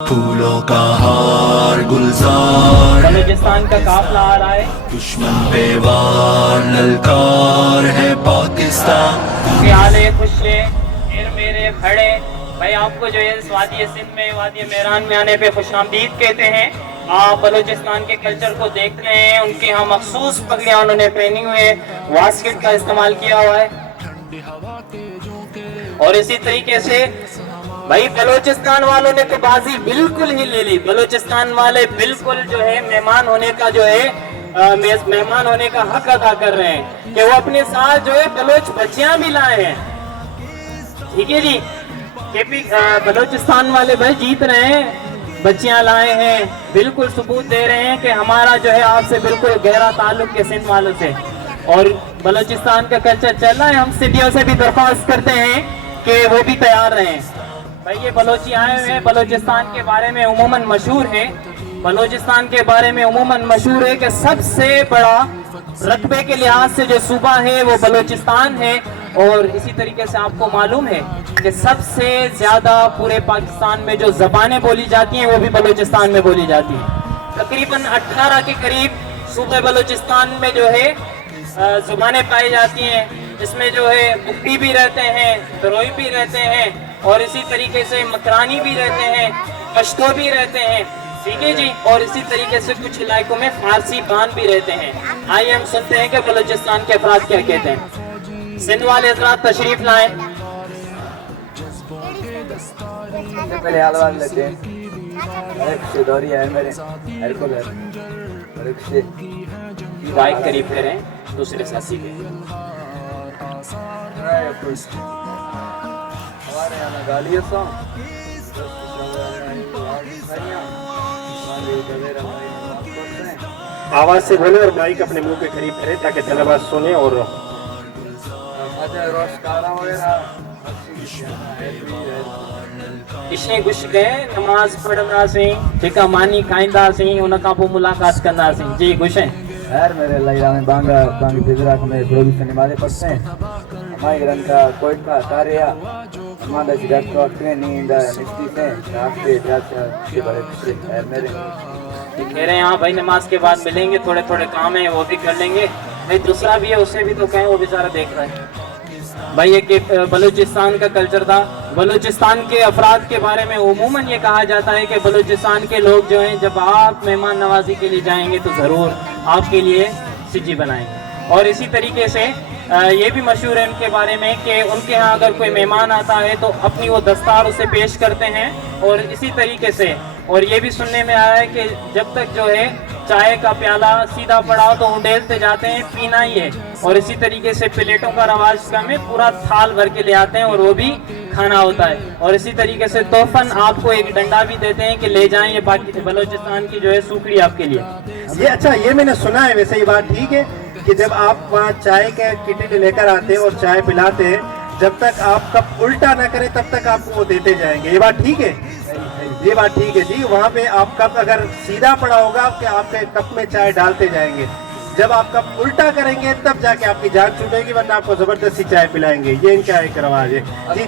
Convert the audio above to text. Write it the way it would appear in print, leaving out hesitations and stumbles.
फूलों का हार गुलजार, बलूचिस्तान का काफिला आ रहा है। दुश्मन पे वार ललकार है पाकिस्तान। प्याले खुशे फिर मेरे भड़े। भाई आपको जो है वादी सिंध में वादी मेहरान में आने पे खुशामदीद कहते हैं। आप बलूचिस्तान के कल्चर को देख रहे हैं। उनके यहाँ मखसूस पगड़ियाँ उन्होंने पहनी हुई है, वास्केट का इस्तेमाल किया हुआ है। और इसी तरीके से भाई बलूचिस्तान वालों ने तो बाजी बिल्कुल ही ले ली। बलूचिस्तान वाले बिल्कुल जो है मेहमान होने का जो है मेहमान होने का हक अदा कर रहे हैं कि वो अपने साथ जो है बलोच बच्चियां भी लाए हैं। ठीक है जी, केपी बलूचिस्तान वाले भाई जीत रहे हैं, बच्चियां लाए हैं, बिल्कुल सबूत दे रहे हैं कि हमारा जो है आपसे बिल्कुल गहरा ताल्लुक है सिंध वालों से। और बलूचिस्तान का कल्चर चल रहा है। हम सिटियों से भी दरख्वास्त करते हैं कि वो भी तैयार रहें। भाई ये बलोची आए हुए हैं, बलूचिस्तान के बारे में उमूमन मशहूर है। बलूचिस्तान के बारे में उमूमन मशहूर है कि सबसे बड़ा रकबे के लिहाज से जो सूबा है वो बलूचिस्तान है। और इसी तरीके से आपको मालूम है कि सबसे ज्यादा पूरे पाकिस्तान में जो जबानें बोली जाती हैं वो भी बलूचिस्तान में बोली जाती हैं। तकरीबन 18 के करीब सूबे बलूचिस्तान में जो है जुबानें पाई जाती हैं। इसमें जो है बुक्टी भी रहते हैं, दरोई भी रहते हैं, और इसी तरीके से मकरानी भी रहते हैं, पश्तो भी रहते हैं। ठीक है जी, और इसी तरीके से कुछ इलाकों में फारसी बान भी रहते हैं। आइए हम सुनते हैं कि बलूचिस्तान के अफराद क्या कहते हैं। सिंध वाले हजरात तशरीफ लाएं। पहले हलवा लेते हैं। बाइक करीब करें, दूसरे साथी के आवाज से बोले और माइक अपने मुंह के करीब करें ताकि तलबा सुने। और इशे गुश गए नमाज पढ़ंदासीं, जेका मानी खाईंदासीं, उन खां पोइ मुलाक़ात कंदासीं। जी गुश यार मेरे लैला में बांग गुजरात में थोड़ी सी नमाज़ें पढ़ते हैं। हमारे रंग का कोई का कार्य हमारा जिधर तो अपने नींद निश्चित है आपके जाते बड़े खुशी है मेरे। कह रहे हैं हाँ भाई नमाज के बाद मिलेंगे, थोड़े थोड़े काम है वो भी कर लेंगे। भाई दूसरा भी है, उससे भी तो कहें, वो बेचारा देख रहा है। भाई ये कि बलूचिस्तान का कल्चर था। बलूचिस्तान के अफराद के बारे में उमूमन ये कहा जाता है कि बलूचिस्तान के लोग जो हैं जब आप मेहमान नवाजी के लिए जाएंगे तो ज़रूर आपके लिए सिज्जी बनाएंगे। और इसी तरीके से ये भी मशहूर है उनके बारे में कि उनके यहाँ अगर कोई मेहमान आता है तो अपनी वो दस्तार उसे पेश करते हैं। और इसी तरीके से और ये भी सुनने में आया है कि जब तक जो है चाय का प्याला सीधा पड़ा हो तो उंडेलते जाते हैं, पीना ही है। और इसी तरीके से प्लेटों का रवाज का में पूरा थाल भर के ले आते हैं और वो भी खाना होता है। और इसी तरीके से तोहफन आपको एक डंडा भी देते हैं कि ले जाएं, ये बलूचिस्तान की जो है सूखड़ी आपके लिए। ये अच्छा, ये मैंने सुना है। वैसे ये बात ठीक है कि जब आप वहाँ चाय के किटली लेकर आते हैं और चाय पिलाते हैं, जब तक आप कप उल्टा ना करें तब तक आपको वो देते जाएंगे। ये बात ठीक है? ये बात ठीक है जी। वहाँ पे आप कप अगर सीधा पड़ा होगा कि आपके कप में चाय डालते जाएंगे, जब आप कप उल्टा करेंगे तब जाके आपकी जान छूटेगी, वरना आपको जबरदस्ती चाय पिलाएंगे। ये इनका एक रवाज है जी।